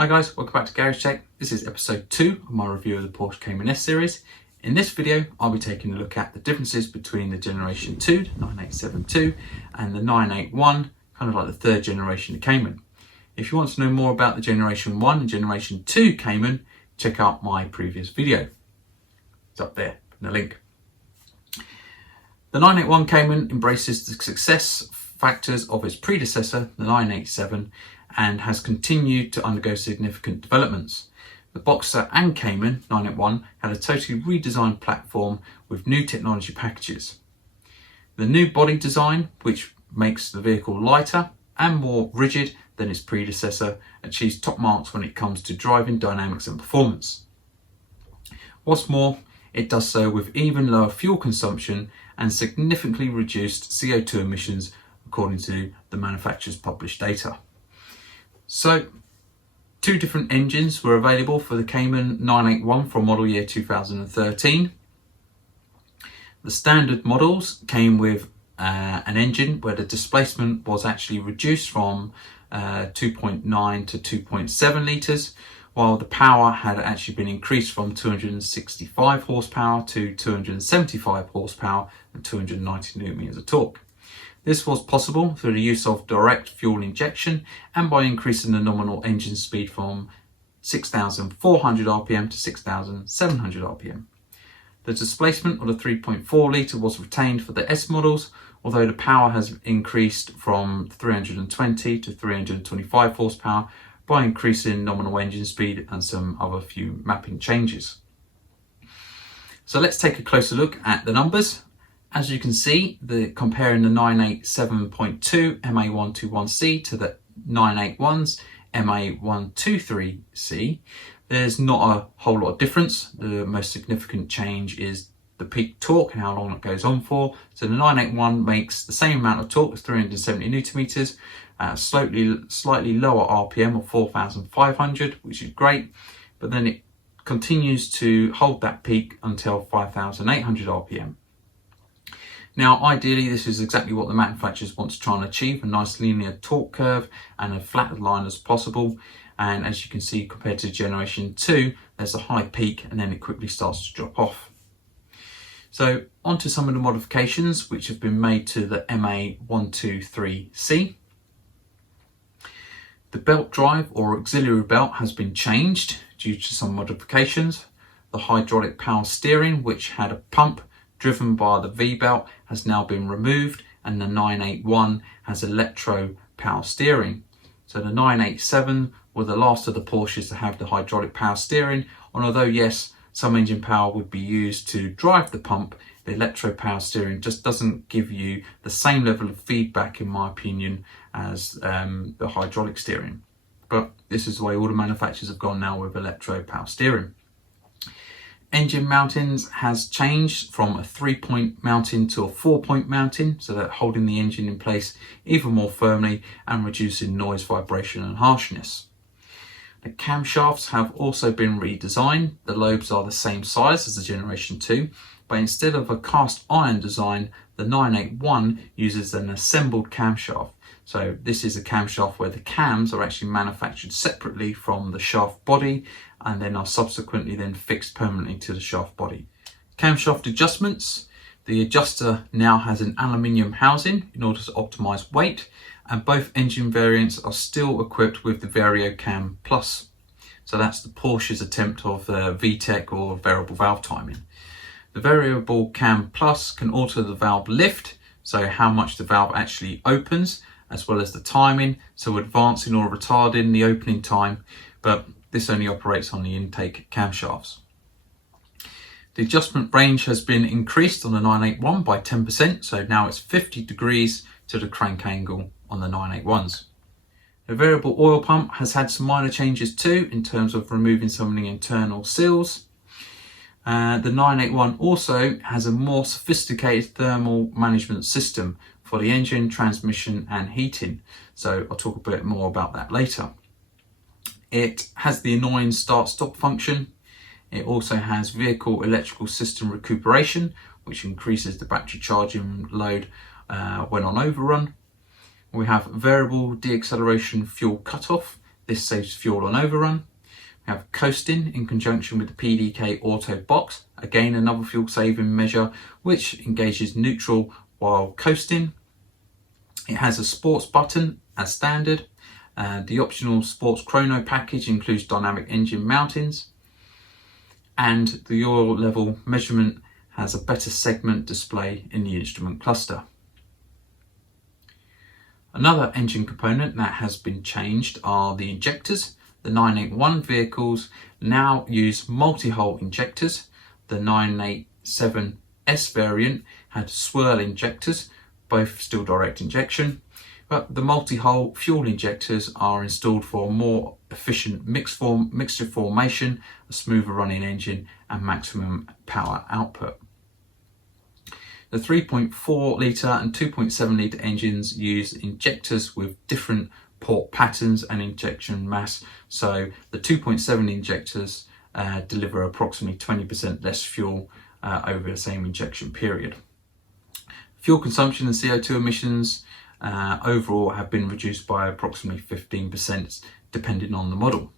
Hi guys, welcome back to GarageTech. This is episode 2 of my review of the Porsche Cayman S series. In this video, I'll be taking a look at the differences between the Generation 2, the 9872, and the 981, kind of like the third generation of Cayman. If you want to know more about the Generation 1 and Generation 2 Cayman, check out my previous video. It's up there in the link. The 981 Cayman embraces the success factors of its predecessor, the 987, and has continued to undergo significant developments. The Boxster and Cayman 981 had a totally redesigned platform with new technology packages. The new body design, which makes the vehicle lighter and more rigid than its predecessor, achieves top marks when it comes to driving dynamics and performance. What's more, it does so with even lower fuel consumption and significantly reduced CO2 emissions according to the manufacturer's published data. So, two different engines were available for the Cayman 981 from model year 2013. The standard models came with an engine where the displacement was actually reduced from 2.9 to 2.7 litres, while the power had actually been increased from 265 horsepower to 275 horsepower and 290 newton meters of torque. This was possible through the use of direct fuel injection and by increasing the nominal engine speed from 6,400 RPM to 6,700 RPM. The displacement of the 3.4 litre was retained for the S models, although the power has increased from 320 to 325 horsepower by increasing nominal engine speed and some other few mapping changes. So let's take a closer look at the numbers. As you can see, comparing the 987.2 MA121C to the 981's MA123C, there's not a whole lot of difference. The most significant change is the peak torque and how long it goes on for. So the 981 makes the same amount of torque as 370 newton meters, slightly lower RPM of 4,500, which is great, but then it continues to hold that peak until 5,800 RPM. Now, ideally, this is exactly what the manufacturers want to try and achieve, a nice linear torque curve and a flat line as possible. And as you can see, compared to Generation 2, there's a high peak and then it quickly starts to drop off. So, onto some of the modifications which have been made to the MA123C. The belt drive or auxiliary belt has been changed due to some modifications. The hydraulic power steering, which had a pump driven by the V-belt, has now been removed, and the 981 has Electro power steering. So the 987 were the last of the Porsches to have the hydraulic power steering, and although yes, some engine power would be used to drive the pump, the Electro power steering just doesn't give you the same level of feedback, in my opinion, as the hydraulic steering. But this is the way all the manufacturers have gone now with Electro power steering. Engine mountings has changed from a 3-point mounting to a 4-point mounting, so that holding the engine in place even more firmly and reducing noise, vibration and harshness. The camshafts have also been redesigned. The lobes are the same size as the Generation 2, but instead of a cast iron design, the 981 uses an assembled camshaft. So this is a camshaft where the cams are actually manufactured separately from the shaft body and then are subsequently then fixed permanently to the shaft body. Camshaft adjustments. The adjuster now has an aluminium housing in order to optimize weight, and both engine variants are still equipped with the Vario Cam Plus. So that's the Porsche's attempt of VTEC or variable valve timing. The Variable Cam Plus can alter the valve lift, so how much the valve actually opens, as well as the timing, so advancing or retarding the opening time, but this only operates on the intake camshafts. The adjustment range has been increased on the 981 by 10%, so now it's 50 degrees to the crank angle on the 981s. The variable oil pump has had some minor changes too, in terms of removing some of the internal seals. The 981 also has a more sophisticated thermal management system for the engine, transmission and heating, so I'll talk a bit more about that later. It has the annoying start-stop function. It also has vehicle electrical system recuperation, which increases the battery charging load when on overrun. We have variable deceleration fuel cutoff. This saves fuel on overrun. We have coasting in conjunction with the PDK Auto Box, again another fuel saving measure which engages neutral while coasting. It has a sports button as standard. The optional sports chrono package includes dynamic engine mountings, and the oil level measurement has a better segment display in the instrument cluster. Another engine component that has been changed are the injectors. The 981 vehicles now use multi-hole injectors. The 987S variant had swirl injectors, both still direct injection, but the multi-hole fuel injectors are installed for a more efficient mixture formation, a smoother running engine and maximum power output. The 3.4 litre and 2.7 litre engines use injectors with different port patterns and injection mass, so the 2.7 injectors deliver approximately 20% less fuel over the same injection period. Fuel consumption and CO2 emissions overall have been reduced by approximately 15% depending on the model.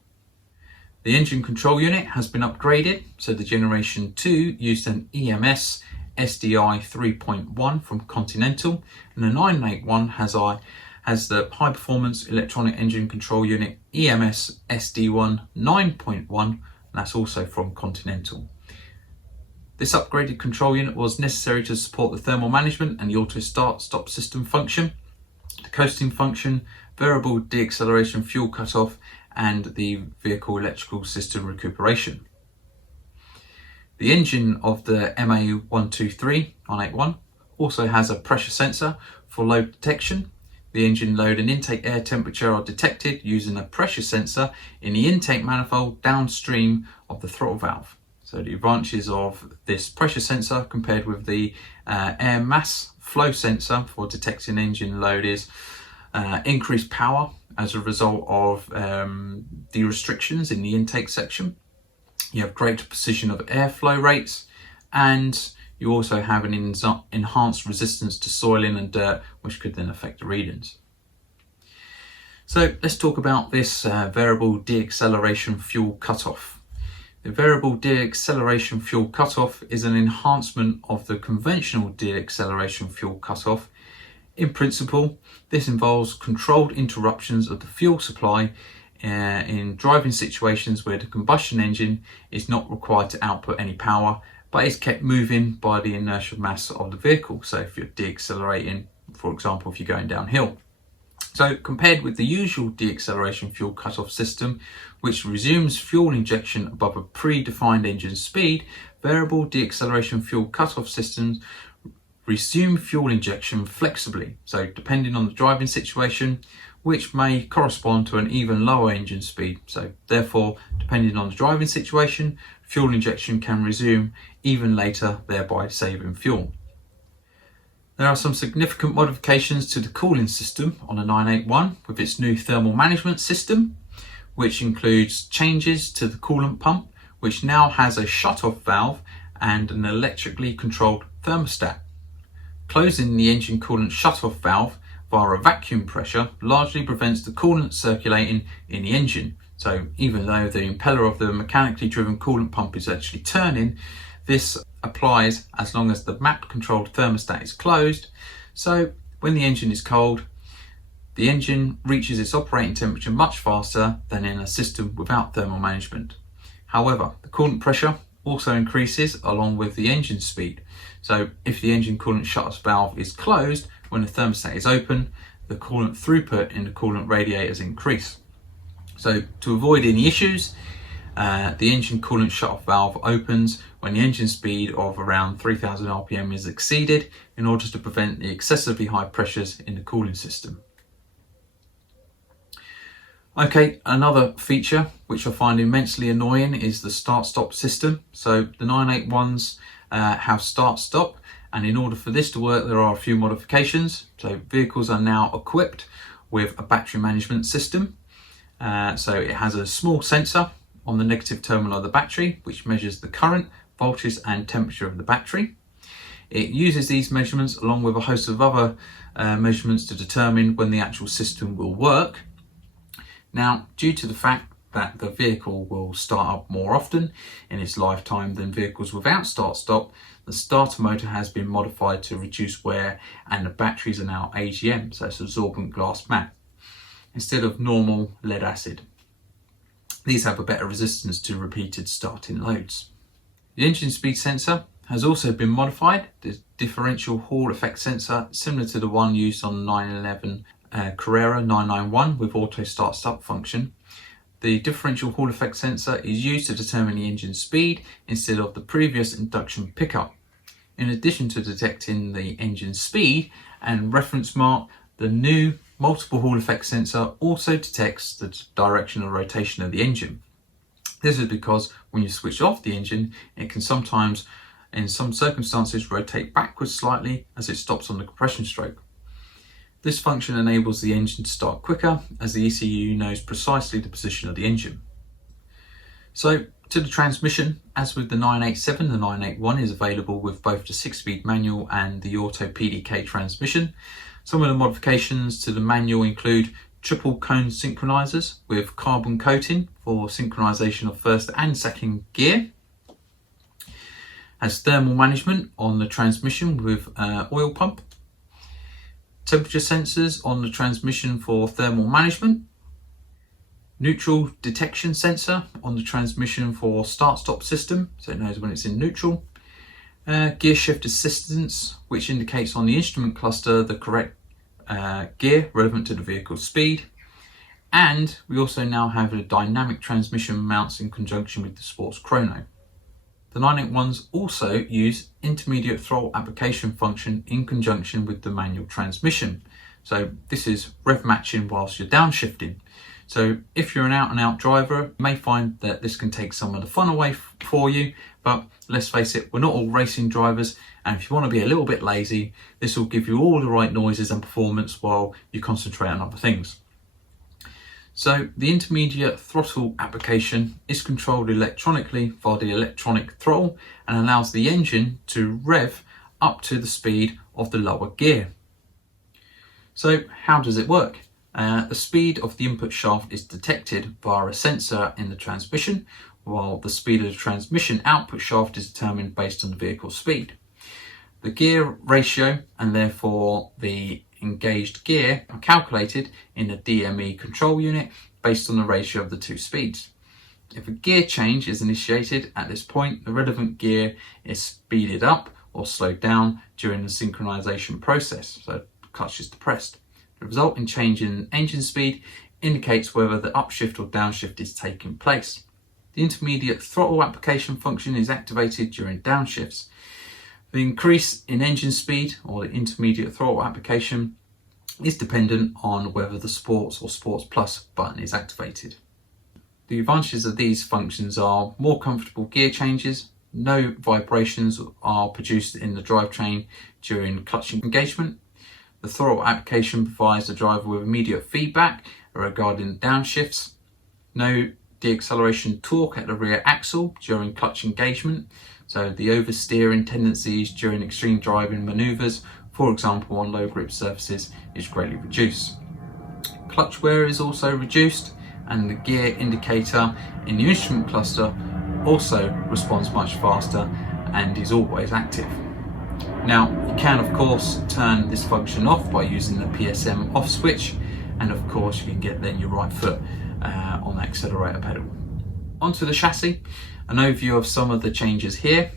The engine control unit has been upgraded, so the Generation 2 used an EMS SDI 3.1 from Continental, and the 981 has the high performance electronic engine control unit EMS SD1 9.1, and that's also from Continental. This upgraded control unit was necessary to support the thermal management and the auto start-stop system function, the coasting function, variable deceleration fuel cutoff, and the vehicle electrical system recuperation. The engine of the MA123 981 also has a pressure sensor for load detection. The engine load and intake air temperature are detected using a pressure sensor in the intake manifold downstream of the throttle valve. So the advantages of this pressure sensor compared with the air mass flow sensor for detecting engine load is increased power as a result of the restrictions in the intake section. You have greater precision of airflow rates, and you also have an enhanced resistance to soiling and dirt, which could then affect the readings. So let's talk about this variable deceleration fuel cutoff. The variable deceleration fuel cutoff is an enhancement of the conventional deceleration fuel cutoff. In principle, this involves controlled interruptions of the fuel supply in driving situations where the combustion engine is not required to output any power, but is kept moving by the inertial mass of the vehicle. So if you're deaccelerating, for example, if you're going downhill. So compared with the usual deceleration fuel cutoff system, which resumes fuel injection above a predefined engine speed, variable deceleration fuel cutoff systems resume fuel injection flexibly, so depending on the driving situation, which may correspond to an even lower engine speed. So therefore, depending on the driving situation, fuel injection can resume even later, thereby saving fuel. There are some significant modifications to the cooling system on the 981 with its new thermal management system, which includes changes to the coolant pump, which now has a shut-off valve and an electrically controlled thermostat. Closing the engine coolant shut-off valve via a vacuum pressure largely prevents the coolant circulating in the engine. So even though the impeller of the mechanically driven coolant pump is actually turning, this applies as long as the map controlled thermostat is closed. So when the engine is cold, the engine reaches its operating temperature much faster than in a system without thermal management. However, the coolant pressure also increases along with the engine speed. So if the engine coolant shutoff valve is closed when the thermostat is open, the coolant throughput in the coolant radiators increase. So to avoid any issues, the engine coolant shutoff valve opens when the engine speed of around 3000 RPM is exceeded in order to prevent the excessively high pressures in the cooling system. Okay, another feature which I find immensely annoying is the start-stop system. So the 981s have start-stop, and in order for this to work there are a few modifications. So vehicles are now equipped with a battery management system. So it has a small sensor on the negative terminal of the battery which measures the current, voltage and temperature of the battery. It uses these measurements along with a host of other measurements to determine when the actual system will work. Now, due to the fact that the vehicle will start up more often in its lifetime than vehicles without start-stop, the starter motor has been modified to reduce wear, and the batteries are now AGM, so it's absorbent glass mat, instead of normal lead acid. These have a better resistance to repeated starting loads. The engine speed sensor has also been modified. The differential Hall effect sensor, similar to the one used on 911 Carrera 991 with auto start-stop function. The differential Hall effect sensor is used to determine the engine speed instead of the previous induction pickup. In addition to detecting the engine speed and reference mark, the new multiple Hall effect sensor also detects the direction of rotation of the engine. This is because when you switch off the engine, it can sometimes, in some circumstances, rotate backwards slightly as it stops on the compression stroke. This function enables the engine to start quicker, as the ECU knows precisely the position of the engine. So, to the transmission, as with the 987, the 981 is available with both the 6-speed manual and the auto PDK transmission. Some of the modifications to the manual include triple cone synchronizers with carbon coating for synchronization of first and second gear. Has thermal management on the transmission with oil pump. Temperature sensors on the transmission for thermal management. Neutral detection sensor on the transmission for start-stop system, so it knows when it's in neutral. Gear shift assistance, which indicates on the instrument cluster the correct gear relevant to the vehicle's speed. And we also now have a dynamic transmission mounts in conjunction with the sports chrono. The 981s also use intermediate throttle application function in conjunction with the manual transmission. So this is rev matching whilst you're downshifting. So if you're an out-and-out driver, you may find that this can take some of the fun away for you, but let's face it, we're not all racing drivers, and if you want to be a little bit lazy, this will give you all the right noises and performance while you concentrate on other things. So the intermediate throttle application is controlled electronically via the electronic throttle and allows the engine to rev up to the speed of the lower gear. So how does it work? The speed of the input shaft is detected via a sensor in the transmission, while the speed of the transmission output shaft is determined based on the vehicle's speed. The gear ratio and therefore the engaged gear are calculated in a DME control unit based on the ratio of the two speeds. If a gear change is initiated at this point, the relevant gear is speeded up or slowed down during the synchronization process, so the clutch is depressed. The resulting change in engine speed indicates whether the upshift or downshift is taking place. The intermediate throttle application function is activated during downshifts. The increase in engine speed, or the intermediate throttle application, is dependent on whether the Sports or Sports Plus button is activated. The advantages of these functions are more comfortable gear changes, no vibrations are produced in the drivetrain during clutch engagement. The throttle application provides the driver with immediate feedback regarding downshifts, no deceleration torque at the rear axle during clutch engagement, so the oversteering tendencies during extreme driving manoeuvres, for example on low grip surfaces, is greatly reduced. Clutch wear is also reduced, and the gear indicator in the instrument cluster also responds much faster and is always active. Now you can of course turn this function off by using the PSM off switch, and of course you can get then your right foot on the accelerator pedal. Onto the chassis, an overview of some of the changes here.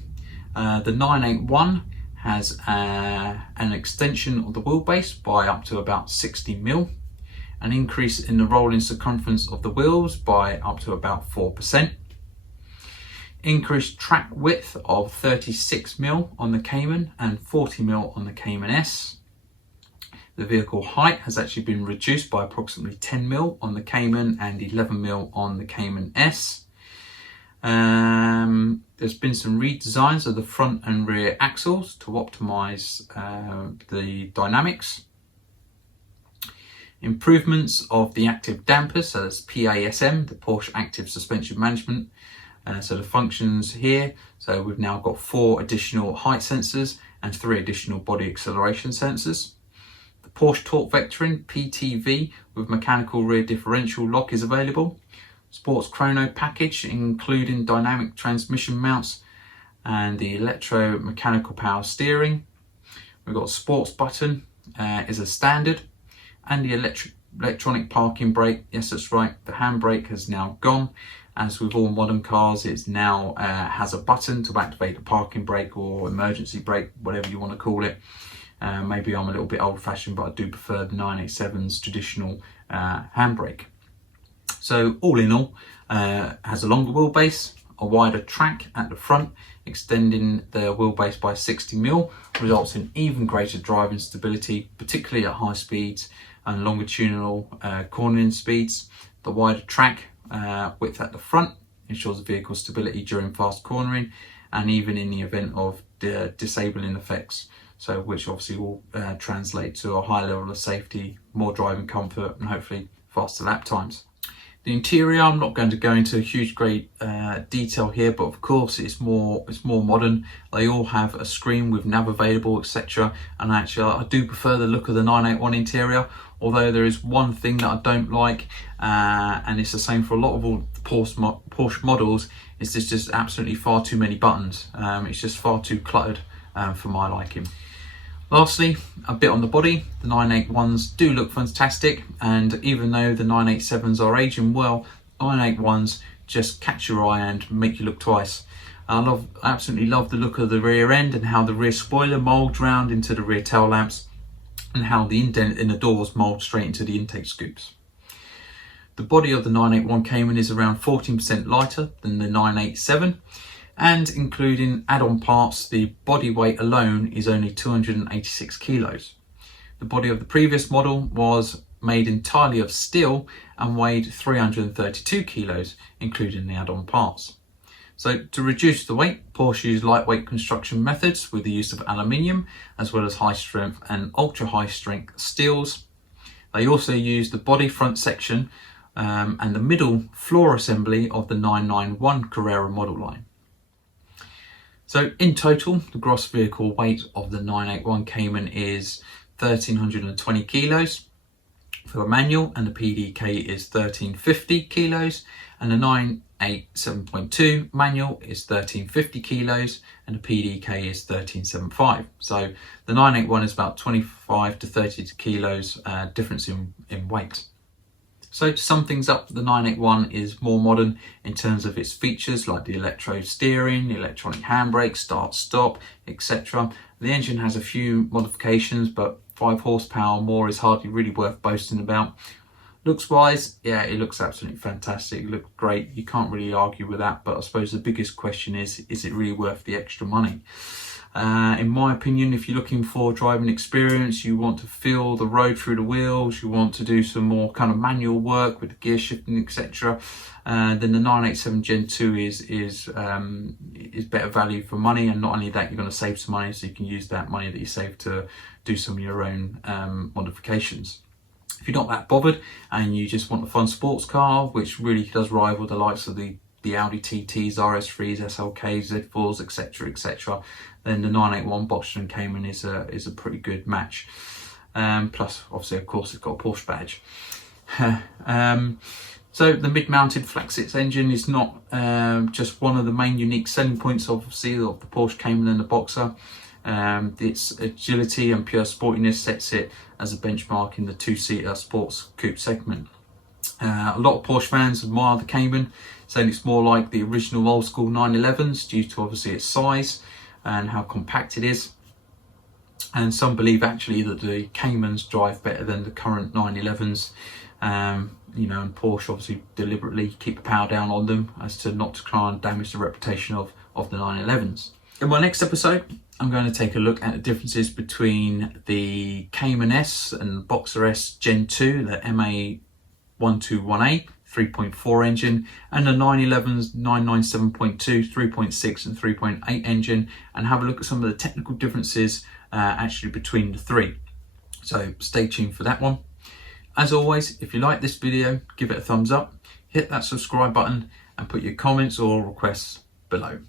The 981 has an extension of the wheelbase by up to about 60mm, an increase in the rolling circumference of the wheels by up to about 4%, increased track width of 36mm on the Cayman and 40mm on the Cayman S. The vehicle height has actually been reduced by approximately 10mm on the Cayman and 11mm on the Cayman S. There's been some redesigns of the front and rear axles to optimize the dynamics. Improvements of the active dampers, so that's PASM, the Porsche Active Suspension Management. So the functions here, so we've now got 4 additional height sensors and 3 additional body acceleration sensors. The Porsche torque vectoring PTV with mechanical rear differential lock is available. Sports chrono package including dynamic transmission mounts and the Electro mechanical power steering. We've got sports button is a standard, and the electronic parking brake. Yes, that's right, the handbrake has now gone. As with all modern cars, it now has a button to activate the parking brake or emergency brake, whatever you want to call it. Maybe I'm a little bit old fashioned, but I do prefer the 987's traditional handbrake. So all in all, has a longer wheelbase, a wider track at the front, extending the wheelbase by 60mm, results in even greater driving stability, particularly at high speeds and longitudinal cornering speeds. The wider track width at the front ensures vehicle stability during fast cornering and even in the event of disabling effects, so which obviously will translate to a high level of safety, more driving comfort and hopefully faster lap times. The interior, I'm not going to go into great detail here, but of course it's more modern. They all have a screen with nav available, etc. And actually I do prefer the look of the 981 interior, although there is one thing that I don't like, and it's the same for a lot of all the Porsche models, is there's just absolutely far too many buttons. It's just far too cluttered for my liking. Lastly, a bit on the body. The 981s do look fantastic, and even though the 987s are aging well, 981s just catch your eye and make you look twice. I absolutely love the look of the rear end and how the rear spoiler molds round into the rear tail lamps, and how the indent in the doors mold straight into the intake scoops. The body of the 981 Cayman is around 14% lighter than the 987. And including add-on parts, the body weight alone is only 286 kilos. The body of the previous model was made entirely of steel and weighed 332 kilos, including the add-on parts. So to reduce the weight, Porsche used lightweight construction methods with the use of aluminium, as well as high strength and ultra high strength steels. They also used the body front section and the middle floor assembly of the 991 Carrera model line. So in total, the gross vehicle weight of the 981 Cayman is 1,320 kilos for the manual, and the PDK is 1,350 kilos, and the 987.2 manual is 1,350 kilos, and the PDK is 1,375. So the 981 is about 25 to 30 kilos difference in weight. So to sum things up, the 981 is more modern in terms of its features like the Electro steering, the electronic handbrake, start-stop, etc. The engine has a few modifications, but 5 horsepower more is hardly really worth boasting about. Looks wise, yeah, it looks absolutely fantastic. It looks great. You can't really argue with that, but I suppose the biggest question is it really worth the extra money? In my opinion, if you're looking for driving experience, you want to feel the road through the wheels, you want to do some more kind of manual work with the gear shifting, etc., then the 987 Gen 2 is better value for money. And not only that, you're going to save some money, so you can use that money that you save to do some of your own modifications. If you're not that bothered and you just want a fun sports car, which really does rival the likes of the Audi TTs, RS3s, SLKs, Z4s, etc., then the 981 Boxster and Cayman is a pretty good match. Plus, obviously, of course, it's got a Porsche badge. So the mid-mounted flat six engine is not just one of the main unique selling points, obviously, of the Porsche Cayman and the Boxster. Its agility and pure sportiness sets it as a benchmark in the two-seater sports coupe segment. A lot of Porsche fans admire the Cayman, saying it's more like the original old school 911s due to obviously its size and how compact it is. And some believe actually that the Caymans drive better than the current 911s. You know, and Porsche obviously deliberately keep the power down on them as to not to try and damage the reputation of the 911s. In my next episode, I'm going to take a look at the differences between the Cayman S and Boxster S Gen 2, the MA121A 3.4 engine, and the 911's 997.2, 3.6 and 3.8 engine, and have a look at some of the technical differences actually between the three. So stay tuned for that one. As always, if you like this video, give it a thumbs up, hit that subscribe button and put your comments or requests below.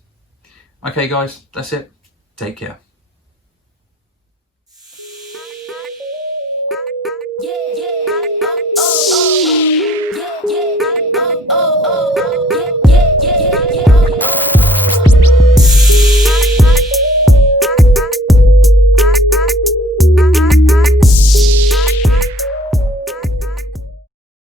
Okay guys, that's it. Take care.